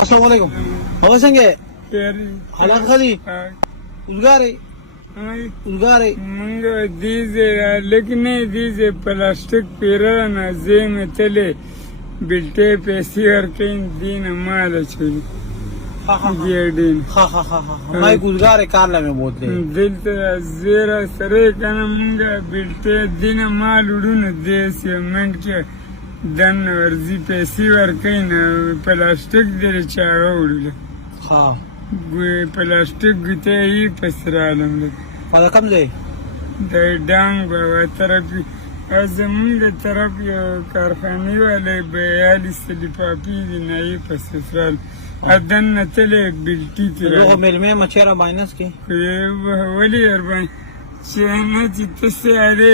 السلام علیکم. هغه څنګه حالات خالي وزګاری وزګاری منګه دیزه لګنه دیزه پلاستیک پیرانه زمه تله بلټه پیسې ورکین دین مال چوي ګیډین مای وزګاری کار لمه بوتله دلته زیرا سره کنه منګه بلټه دین مال وډونه دیسه منډ کې دن ورزی پیسې ورکین پلاستیک درې چا وړل ها ګوي پلاستیک ګته یې پسرالم لګ په کوم ځای د ډنګ په طرف زمونږ د طرف یو کارخانه والے بیالي سلیپاپی دی نه یې پسرال ادن نتلې بلټی تر یو ملمه مچرا ماینس کې ولی اربان چې نه چې تاسو اړه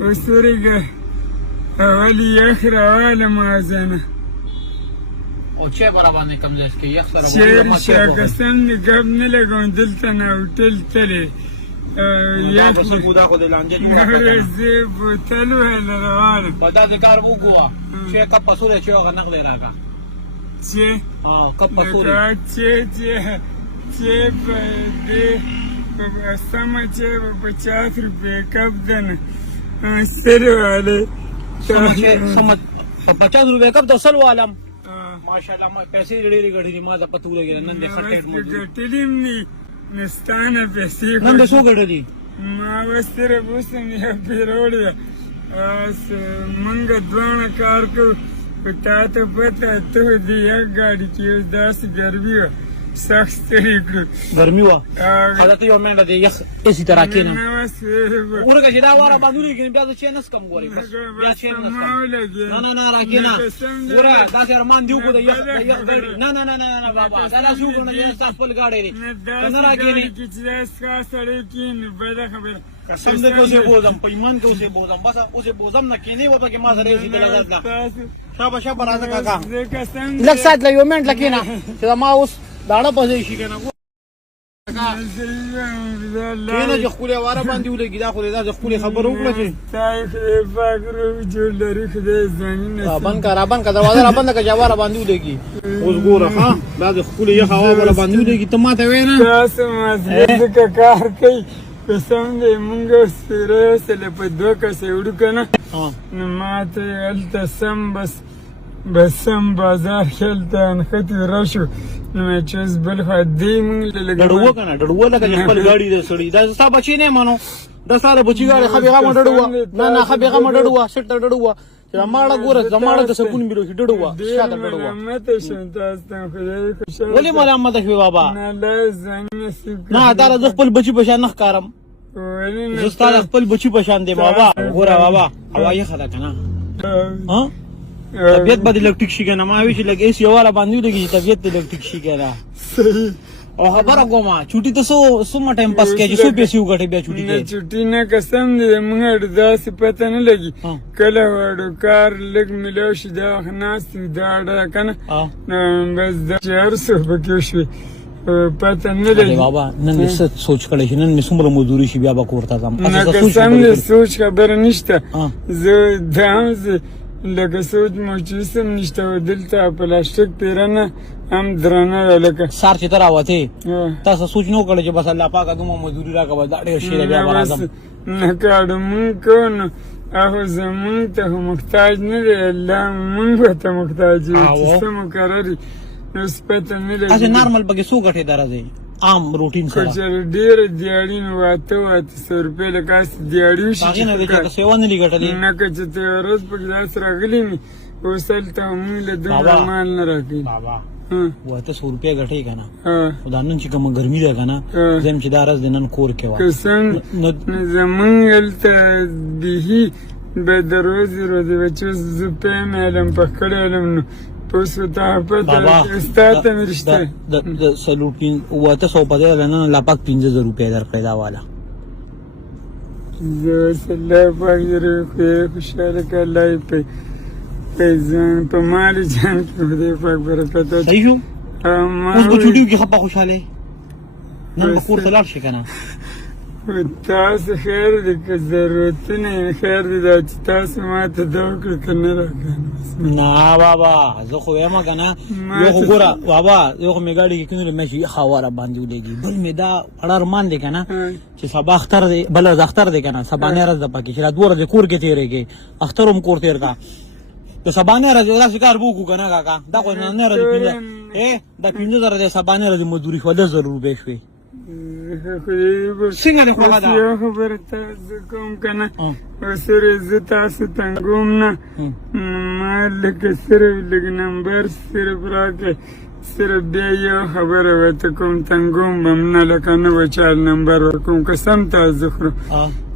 وسوريګه ولی اخر واله مازنه او چې برابر باندې کم ځای کې یخ سره چې قسم دې ګب نه لګون دلته نه هوټل تلې یا په څه خدا خو دې لاندې زه بوتل ولا روانه په دا کار وګوا چې کپ پسوره چې هغه نقل راغا چې کپ پسوره چې په دې په سم چې په 50 روپے کپ دنه سره والے سم په 50 روپے کپ د سل والم ماشاءالله ما پیسې ډېرې غړې ما ځ پته ولګې نن دې خټې مو ګټلیم ني نستانه پیسې نن دې شو غړلې ما وستره بوسم یا پیروړې اس منګ دوانه کار کو پتا ته پته ته دې یک ګاډي کې داس ګرمي سخت ستړي کړو ګرمي وا حالت یو منډه دې یخ اسی طرح کې نه ورګه چې دا واره باندې کې بیا چې نس کم غوري بیا چې نس نه راکې نه ورا دا سره مان دیو کو یخ ګاډي نه بابا دا شو کو نه تاسو خپل ګاډي نه راکې نه چې دا سره کې نه بل خبره قسم دې کو سه بوزم پیمان کو سه بوزم بس او سه بوزم نه کینی و به ما سره دې لګا شابه راځه کاکا لک سات لا یو منټ لکینا چې ما اوس داړه پځې شي کنه کینه چې خپل واره باندې ولګي دا خو دا خپل خبر وکړه چې تاسو فکرو جوړ لري خدای ځانین بند کا دروازه را بند کا جواره باندې ولګي اوس ګوره ها دا خپل یې هوا ولا باندې ولګي ته ماته وینا تاسو ما دې کار کوي قسم دې مونږ سره سره په دوه کسه وړو کنه نو ماته التسم بسم بازار خلته نختی راشو نو چې بل خدای مونږ ډړو کنه ډړو لکه خپل ګاډي د سړی دا ستا بچی نه مانو دا ساره بچی ګاډي خبيغه ما ډړو نه خبيغه ما ډړو سټ ډړو چې ماړه ګوره زماړه د سکون ملو شي ډړو شاته ډړو مته شنتاس ته خدای خوشاله ولې ملامت شوی بابا نه لازم نه دا د خپل بچی په شان نه ښکارم زستا خپل بچی په شان دی بابا ګوره بابا هوايي خلا کنه ها طبیعت باندې لګ ټیک شي کنه ما وی چې لګ ایس یو والا باندې لګي طبیعت دې لګ ټیک شي کنه او خبره کومه چوټي ته سو ما ټایم پاس کې چې سو پیسې وګټي بیا چوټي کې چوټي نه قسم دې موږ داسې پته نه لګي کله وړو کار لګ ملو شي دا خناس دا کنه بس دا چهار سو پکې شي پته نه لګي بابا نن څه سوچ کړی شي نن څومره مزدوري شي بیا به کوړتا ځم قسم دې سوچ خبره نشته زه دامزه لکه سوچ موجسم نشته و دلته پلاستیک پیرانه هم درانه لکه سار چې تر راوته تاسو سوچ نو کړی چې بس الله پاک دومره مزدوري راکوي دا ډېر شي بیا راځم نه کاړو مونږ کو نو هغه زمونږ ته محتاج نه دی الله مونږ ته محتاج یو چې مقرري نو سپته نه لګي اځه نارمل پکې سو غټه درځي عام روټین سره کچر ډیر دیاړي نو واته 100 روپے لکاس دیاړي شي هغه نه دغه سیوا نه لګټلې نه کچته ورځ په داس راغلی ني وسل ته موږ له دوه مال نه راکې بابا واته 100 روپے غټي کنه خدا نن چې کوم ګرمي ده کنه زم چې دارز دنن کور کې وا قسم زمونږ ته به به دروازه بچو زپې مېلم پکړېلم نو پوسو ته پته استاته مرشته د سلوټین واته 150 نه لا پاک 15000 روپے درکړی دا والا زه سله پاګره خوشاله کړلای په ځان په مال جان کې دې پاک برکت صحیح شو اوس په چوټیو کې خپه خوشاله نن په کور ته لاړ شي کنه تاسو خیر دی که ضرورتونه یې خیر دی دا چې تاسو ما ته دا وکړه که نه راکنه نه بابا زه خو وایم که نه یو خو ګوره بابا یو خو مې ګاډي کې کېنولې مې چې خاوره باندې ولېږي بل مې دا اړه ارمان دی که نه چې سبا اختر دی بله ورځ اختر دی که نه سبانۍ ورځ ده پکې چې را 2 ورځې کور کې تېرېږي اختر هم کور تېر کا د سبانۍ ورځې داسې کار به وکړو که نه کاکا دا خو نننۍ ورځې دا 15,000 د سبانۍ ورځې مزدوري شوه 10,000 روپۍ شوې څنګه دې خوښه ده یو خبره تاسو کوم که نه ورسره زه تاسو تنګوم نه ما لکه صرف لږ نمبر صرف راکړئ صرف بیا یو خبره ورته کوم تنګوم به م نه لکه نه به چا نمبر ورکوم قسم تاسو خورو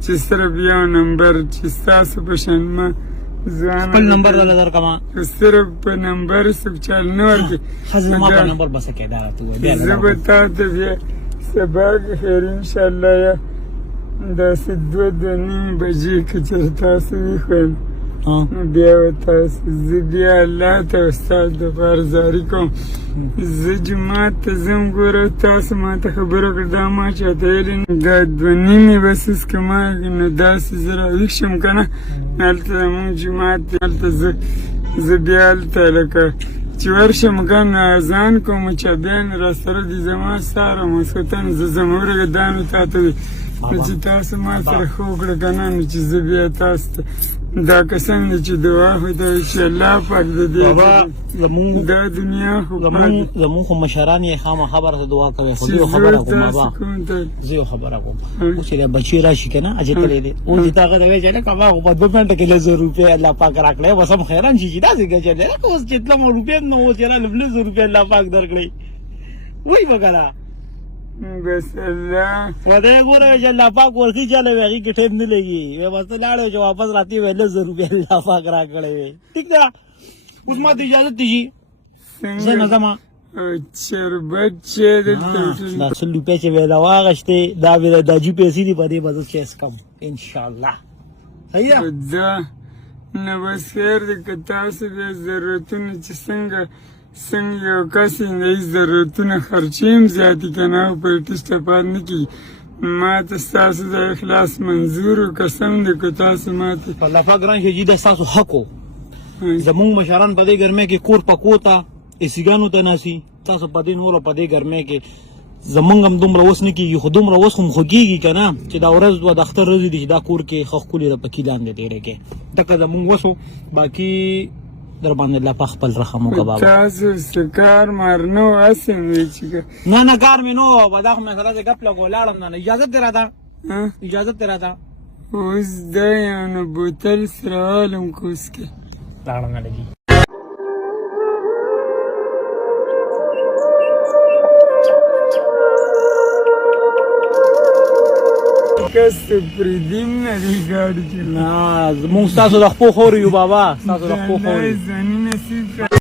چې صرف یو نمبر چې ستاسو په شان ما ځوانه خپل نمبر دله درکړمه صرف په نمبر څوک چال نه ورکړي ښځه زما په نمبر بسه کېده زه به تا ته بیا سبا خیر انشاءالله یا داسې 2:30 بجې که چېرې تاسو ویښ یم نو بیا به تاسو زه بیا الله ته استاد دپاره زاري کوم زه جومات ته ځم ګوره تاسو ما ته خبره کړه دا ما چاته ویلې دا 2:30 به سوس که ما نو داسې زه راویښ شم که نه هلته زمونږ جومات دی هلته زه بیا هلته لکه چې ورشم که نه اذان کوم چابیان را سره دي زما ساره مسکوتن زه ځم ورګه دا نو تا ته وي نو چې تاسو ما سره ښه وکړه که نه نو چې زه بیا تاسو ته دا قسم دی چې دعا خو ته چې الله پاک د دې دا دنیا خو زمونږ خو مشران یې خامخا ورته دعا کوي خو زه یو خبره کوم بابا زه یو خبره کوم اوس یې بچی راشي که نه اجتلی دی اوس چې هغه ته وایي چې لکه ما خو په 2 منټه کې 1,000 روپۍ الله پاک راکړی بس هم خیران شي چې داسې ګچلی لکه اوس چې تلم روپۍ هم نه اوس چې راله 1,000 روپۍ الله پاک درکړی وایي به که نه بس الله ورته یې ګوره چې الله پاک ورکړي چاله وي هغې کې ټایم نه لګي بیا بس ته لاړی چې واپس راتې وی 1,000 روپۍ الله پاک راکړی وی ټیک ده اوس ما ته اجازت دی شي زه نه ځمه شربت چې دلته دا 100 روپۍ چې وی راواغېستې دا بې د داجي پیسې دي په دې به زه چیس کم انشاءالله صحیح ده دا نه بس خیر دی که تاسو بیا ضرورتونه چې څنګه یو کس یې ضرورتونه خرچې هم زیاتې که نه او په ټسټپات نه کېږي ما ته ستاسو د اخلاص منظور و قسم دی که تاسو ما ته الله پاک ګران شي جي د ستاسو حق و زمونږ مشران په دې ګرمۍ کې کور پکو ته ایسیګانو ته ناسي تاسو په دې نورو په دې ګرمۍ کې زمونږ هم دومره اوس نه کېږي خو دومره اوس هم خوږېږي که نه چې دا ورځ دوه د اختر ورځې دي چې دا کور کې ښه ښکلې ده پکې لاندې تېرېږي دکه زمونږ وسو باقي در باندې الله پاک خپل رحم وکړه بابا تاسو څه کار مار نه و هسې مې وی چې نه کار مې نه و به دا خو مې سره د ګپ لګو لاړم نه اجازت دې راته اجازت دې راته اوس دا یو نه بوتل سره والم کوس کې لاړم نه لګي کس پریدیم نه دی ګاډي کې نه زمونږ ستاسو د خپو خور یو بابا ستاسو د خپو خور ځاني نصیب